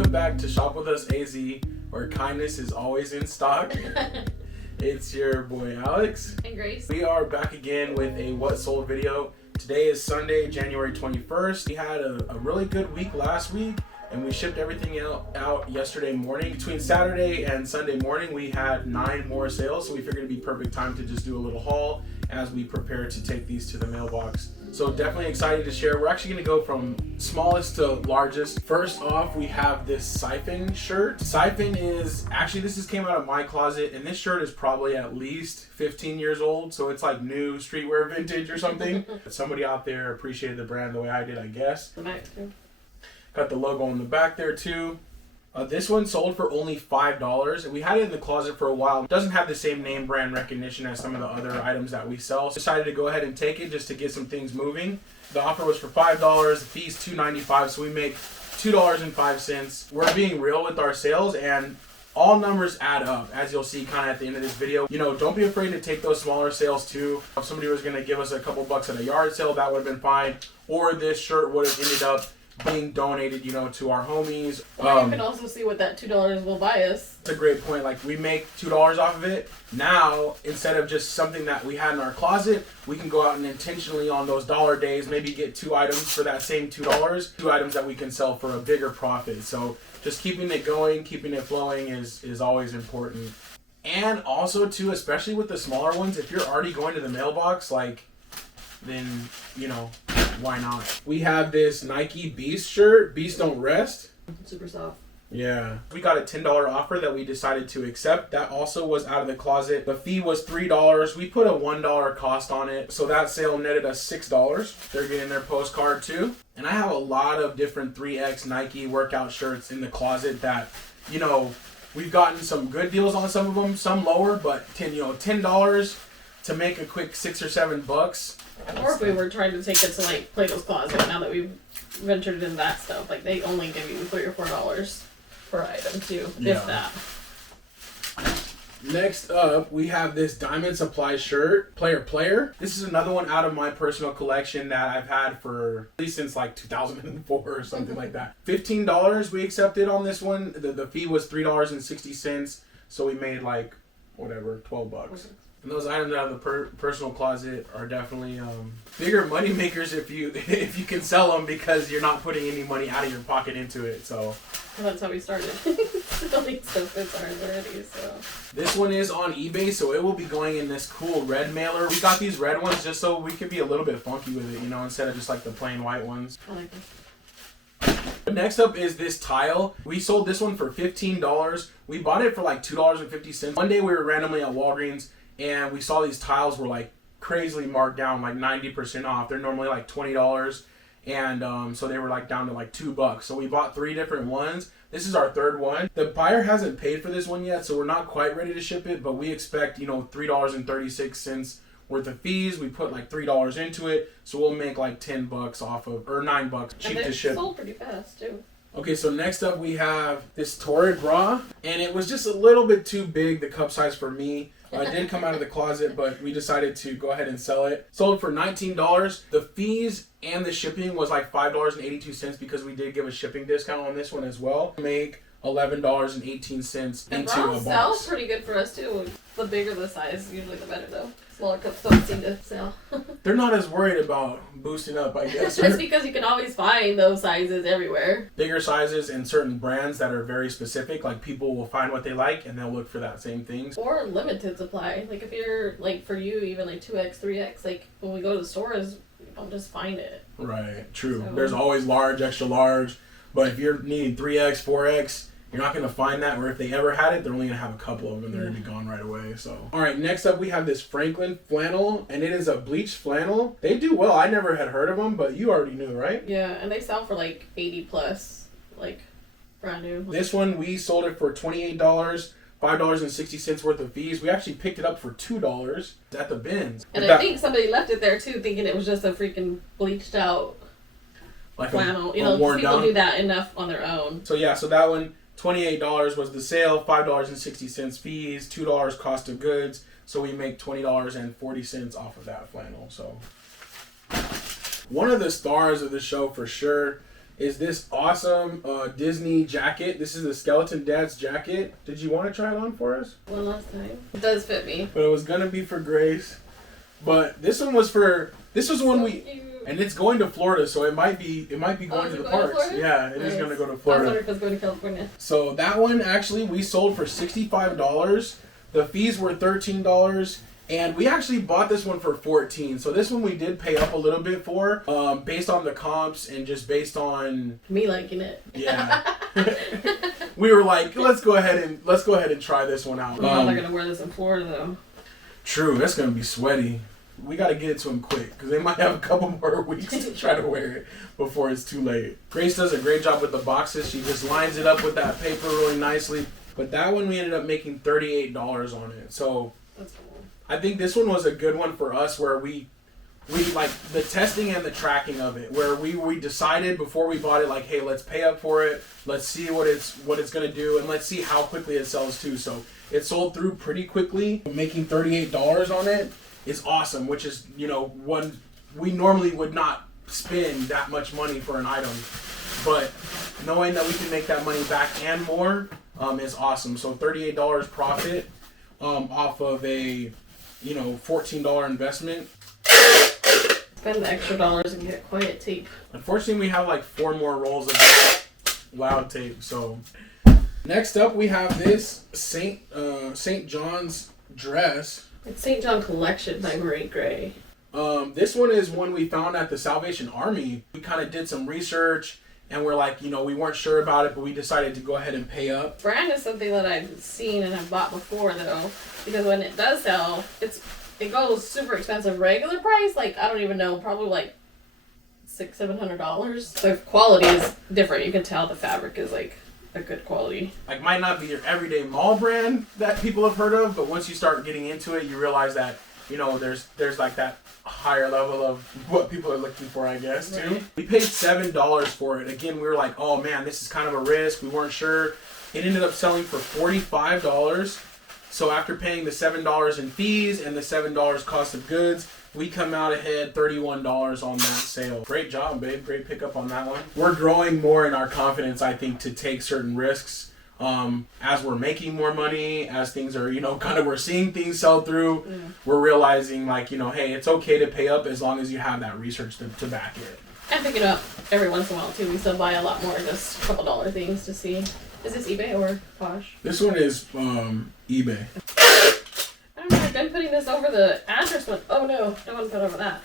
Welcome back to Shop With Us AZ, where kindness is always in stock. It's your boy Alex and Grace. We are back again with a What Sold video. Today is Sunday, January 21st. We had a really good week last week, and we shipped everything out yesterday morning. Between Saturday and Sunday morning, we had 9 more sales, so we figured it'd be perfect time to just do a little haul as we prepare to take these to the mailbox. So definitely excited to share. We're actually going to go from smallest to largest. First off, we have this Siphon shirt. Siphon is, actually this came out of my closet, and this shirt is probably at least 15 years old, so it's like new streetwear vintage or something. Somebody out there appreciated the brand the way I did, I guess. The back too. Got the logo on the back there too. This one sold for only $5, and we had it in the closet for a while. It doesn't have the same name brand recognition as some of the other items that we sell. So decided to go ahead and take it just to get some things moving. The offer was for $5, the fee's $2.95, so we make $2.05. We're being real with our sales, and all numbers add up, as you'll see kind of at the end of this video. You know, don't be afraid to take those smaller sales too. If somebody was going to give us a couple bucks at a yard sale, that would have been fine. Or this shirt would have ended up being donated, you know, to our homies. Or you can also see what that $2 will buy us. That's a great point. Like, we make $2 off of it. Now, instead of just something that we had in our closet, we can go out and intentionally on those dollar days maybe get 2 items for that same $2. 2 items that we can sell for a bigger profit. So just keeping it going, keeping it flowing is always important. And also too, especially with the smaller ones, if you're already going to the mailbox, like, then, you know, why not? We have this Nike Beast shirt, Beast Don't Rest. Super soft. Yeah. We got a $10 offer that we decided to accept. That also was out of the closet. The fee was $3. We put a $1 cost on it, so that sale netted us $6. They're getting their postcard too. And I have a lot of different 3X Nike workout shirts in the closet that, you know, we've gotten some good deals on some of them, some lower, but $10 to make a quick $6 or $7. Or if we were trying to take it to like Plato's Closet, now that we've ventured in that stuff, like they only give you $3 or $4 per item too, if that. Next up, we have this Diamond Supply shirt, Player. This is another one out of my personal collection that I've had for at least since like 2004 or something like that. $15 we accepted on this one. The fee was $3.60, so we made like whatever, $12. And those items out of the personal closet are definitely bigger money makers if you can sell them, because you're not putting any money out of your pocket into it. So that's how we started. Selling stuff that's ours already. So this one is on eBay, so it will be going in this cool red mailer. We got these red ones just so we could be a little bit funky with it, you know, instead of just like the plain white ones. I like it. Next up is this tile. We sold this one for $15. We bought it for like $2.50. One day we were randomly at Walgreens, and we saw these tiles were like crazily marked down, like 90% off. They're normally like $20. And so they were like down to like $2. So we bought 3 different ones. This is our 3rd one. The buyer hasn't paid for this one yet, so we're not quite ready to ship it, but we expect, you know, $3.36 worth of fees. We put like $3 into it, so we'll make like $10 off of, or $9, cheap to ship. And they sold pretty fast too. Okay, so next up we have this Torrid Bra, and it was just a little bit too big, the cup size for me. It did come out of the closet, but we decided to go ahead and sell it. Sold for $19. The fees and the shipping was like $5.82 because we did give a shipping discount on this one as well. Make $11.18 into a box. Sells pretty good for us too. The bigger the size, usually the better though. Smaller cups don't seem to sell. They're not as worried about boosting up, I guess. That's because you can always find those sizes everywhere. Bigger sizes and certain brands that are very specific, like people will find what they like and they'll look for that same things. Or limited supply. Like if you're, like for you, even like 2X, 3X, like when we go to the stores, you don't just find it. Right, true. So. There's always large, extra large, but if you're needing 3X, 4X, you're not going to find that, or if they ever had it, they're only going to have a couple of them. They're going to be gone right away. So, all right, next up we have this Franklin flannel, and it is a bleached flannel. They do well. I never had heard of them, but you already knew, right? Yeah, and they sell for like 80 plus, like brand new. This one, we sold it for $28, $5.60 worth of fees. We actually picked it up for $2 at the bins. And I think somebody left it there too, thinking it was just a freaking bleached out like flannel. You know, people down. do that enough on their own. So yeah, so that one, $28 was the sale, $5.60 fees, $2 cost of goods, so we make $20.40 off of that flannel. So one of the stars of the show for sure is this awesome Disney jacket. This is the Skeleton Dad's jacket. Did you want to try it on for us? One last time. It does fit me. But it was gonna be for Grace. But this one was for. This was one we. And it's going to Florida, so it might be going to the parks. Yeah, it is going to go to Florida. I was wondering if it was going to California. So that one actually we sold for $65. The fees were $13, and we actually bought this one for $14. So this one we did pay up a little bit for, based on the comps and just based on me liking it. Yeah. We were like, let's go ahead and try this one out. I'm not gonna wear this in Florida though. True, that's gonna be sweaty. We got to get it to them quick because they might have a couple more weeks to try to wear it before it's too late. Grace does a great job with the boxes. She just lines it up with that paper really nicely. But that one we ended up making $38 on it. So that's cool. I think this one was a good one for us where we like the testing and the tracking of it, where we decided before we bought it, like, hey, let's pay up for it. Let's see what it's going to do, and let's see how quickly it sells too. So it sold through pretty quickly. Making $38 on it is awesome, which is, one we normally would not spend that much money for an item, but knowing that we can make that money back and more is awesome. So $38 profit off of a $14 investment. Spend the extra dollars and get quiet tape. Unfortunately, we have like 4 more rolls of loud tape. So next up we have this St. John's dress. It's St. John Collection by Marie Gray. This one is one we found at the Salvation Army. We kind of did some research and we're like, we weren't sure about it, but we decided to go ahead and pay up. Brand is something that I've seen and I've bought before though, because when it does sell, it goes super expensive. Regular price, like I don't even know, probably like $600-700. The quality is different. You can tell the fabric is like a good quality. Like might not be your everyday mall brand that people have heard of, but once you start getting into it, you realize that there's like that higher level of what people are looking for, I guess, too. Right. We paid $7 for it. Again, we were like, oh man, this is kind of a risk. We weren't sure. It ended up selling for $45. So after paying the $7 in fees and the $7 cost of goods, we come out ahead $31 on that sale. Great job, babe. Great pickup on that one. We're growing more in our confidence, I think, to take certain risks. As we're making more money, as things are, we're seeing things sell through, we're realizing like, hey, it's okay to pay up as long as you have that research to back it. I pick it up every once in a while too. We still buy a lot more just couple dollar things to see. Is this eBay or Posh? This one is eBay. I don't know, I've been putting this over the address one. Oh no, don't want to put over that.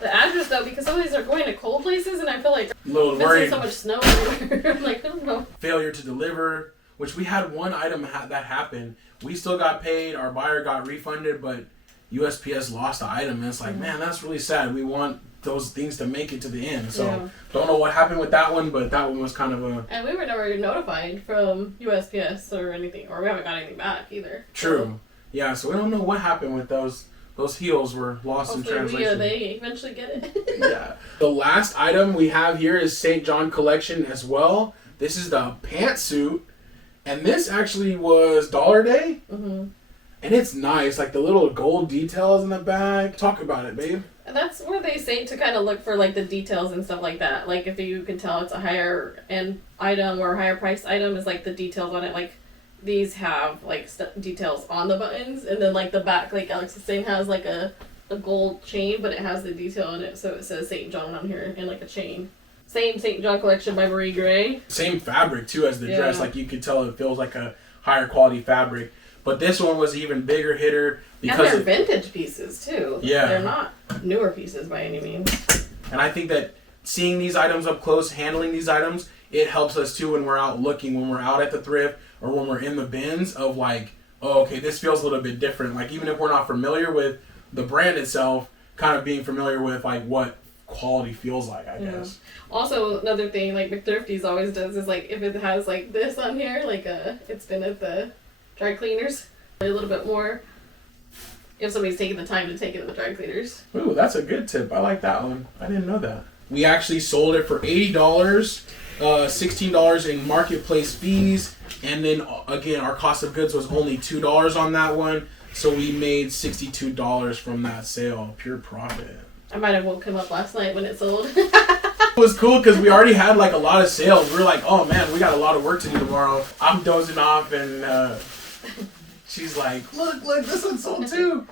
The address though, because some of these are going to cold places and I feel like there's so much snow everywhere. I'm like, I don't know. Failure to deliver. Which we had one item that happened. We still got paid. Our buyer got refunded, but USPS lost the item. And it's like, man, that's really sad. We want those things to make it to the end. So don't know what happened with that one, but that one was kind of a... And we were never notified from USPS or anything, or we haven't got anything back either. True. Yeah, so we don't know what happened with those. Those heels were lost in translation. They eventually get it. Yeah. The last item we have here is St. John Collection as well. This is the pantsuit. And this actually was Dollar Day. Mm-hmm. And it's nice. Like the little gold details in the back. Talk about it, babe. And that's where they say to kind of look for like the details and stuff like that. Like if you can tell it's a higher end item or a higher priced item is like the details on it. Like these have like details on the buttons. And then like the back, like Alex is saying, has like a gold chain. But it has the detail in it. So it says St. John on here in like a chain. Same St. John Collection by Marie Gray. Same fabric, too, as the dress. Like, you could tell it feels like a higher quality fabric. But this one was an even bigger hitter. Because and they're vintage pieces, too. Yeah. They're not newer pieces by any means. And I think that seeing these items up close, handling these items, it helps us, too, when we're out looking, when we're out at the thrift, or when we're in the bins of, like, oh, okay, this feels a little bit different. Like, even if we're not familiar with the brand itself, kind of being familiar with, like, what quality feels like, I guess. Also, another thing like McThrifty's always does is like if it has like this on here, like it's been at the dry cleaners a little bit more. If somebody's taking the time to take it to the dry cleaners. Ooh, that's a good tip. I like that one. I didn't know that. We actually sold it for $80, $16 in marketplace fees, and then again our cost of goods was only $2 on that one, so we made $62 from that sale. Pure profit. I might have woke him up last night when it sold. was cool because we already had like a lot of sales. We were like, oh man, we got a lot of work to do tomorrow. I'm dozing off and she's like, look, this one sold too.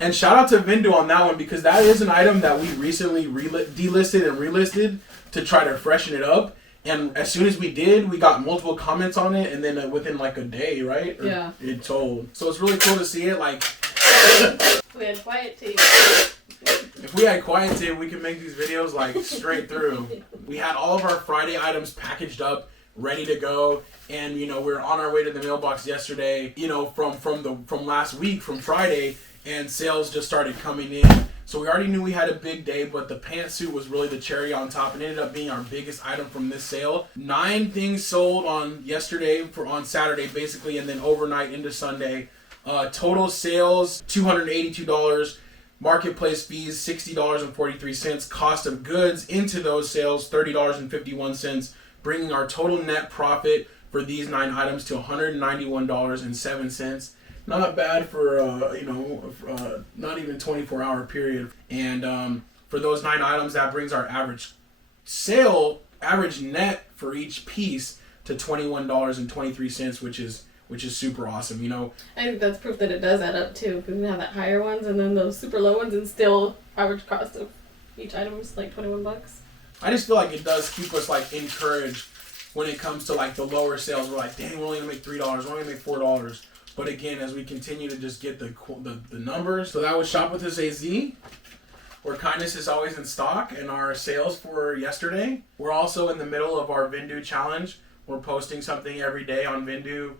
And shout out to Vindu on that one because that is an item that we recently delisted and relisted to try to freshen it up. And as soon as we did, we got multiple comments on it, and then within like a day, right? Yeah. It sold. So it's really cool to see it. Like, we had quiet tea. If we had quiet tape, we could make these videos like straight through. We had all of our Friday items packaged up, ready to go, and you know we were on our way to the mailbox yesterday. You know from last week, from Friday, and sales just started coming in. So we already knew we had a big day, but the pantsuit was really the cherry on top, and ended up being our biggest item from this sale. 9 things sold on yesterday on Saturday basically, and then overnight into Sunday. Total sales $282. Marketplace fees $60.43. Cost of goods into those sales $30.51, bringing our total net profit for these 9 items to $191.07. Not bad for not even 24-hour period. And for those 9 items, that brings our average net for each piece to $21.23, which is super awesome, you know. I think that's proof that it does add up too, because we have that higher ones and then those super low ones, and still average cost of each item is like $21. I just feel like it does keep us like encouraged when it comes to like the lower sales. We're like, dang, we're only gonna make $3, we're only gonna make $4. But again, as we continue to just get the numbers. So that was SHOPWITHUSAZ, where kindness is always in stock, and our sales for yesterday. We're also in the middle of our Vindu challenge. We're posting something every day on Vindu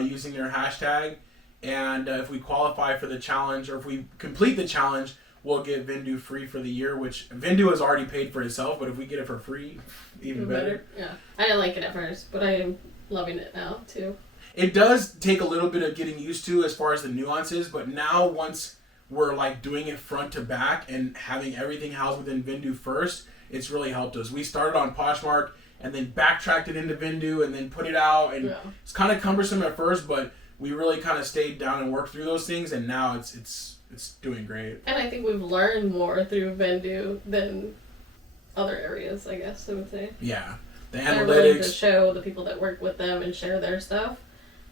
using their hashtag. And if we qualify for the challenge, or if we complete the challenge, we'll get Vindu free for the year, which Vindu has already paid for itself, but if we get it for free, even better. Yeah. I didn't like it at first, but I am loving it now too. It does take a little bit of getting used to as far as the nuances, but now once we're like doing it front to back and having everything housed within Vindu first, it's really helped us. We started on Poshmark and then backtracked it into Vindu and then put it out, and it's kind of cumbersome at first, but we really kind of stayed down and worked through those things, and now it's doing great. And I think we've learned more through Vindu than other areas, I guess I would say. Yeah. The they're analytics. willing to show the people that work with them and share their stuff.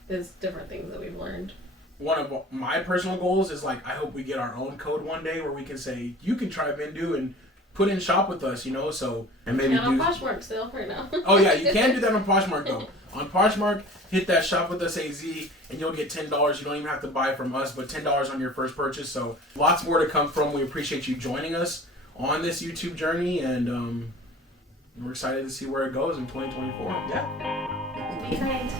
There's different things that we've learned. One of my personal goals is like, I hope we get our own code one day where we can say, you can try Vindu and put in shop with us, you know, so, and maybe on Poshmark still right now. Oh yeah, you can do that on Poshmark though. On Poshmark, hit that shop with us AZ and you'll get $10. You don't even have to buy from us, but $10 on your first purchase. So lots more to come from. We appreciate you joining us on this YouTube journey, and we're excited to see where it goes in 2024. Yeah. Be kind.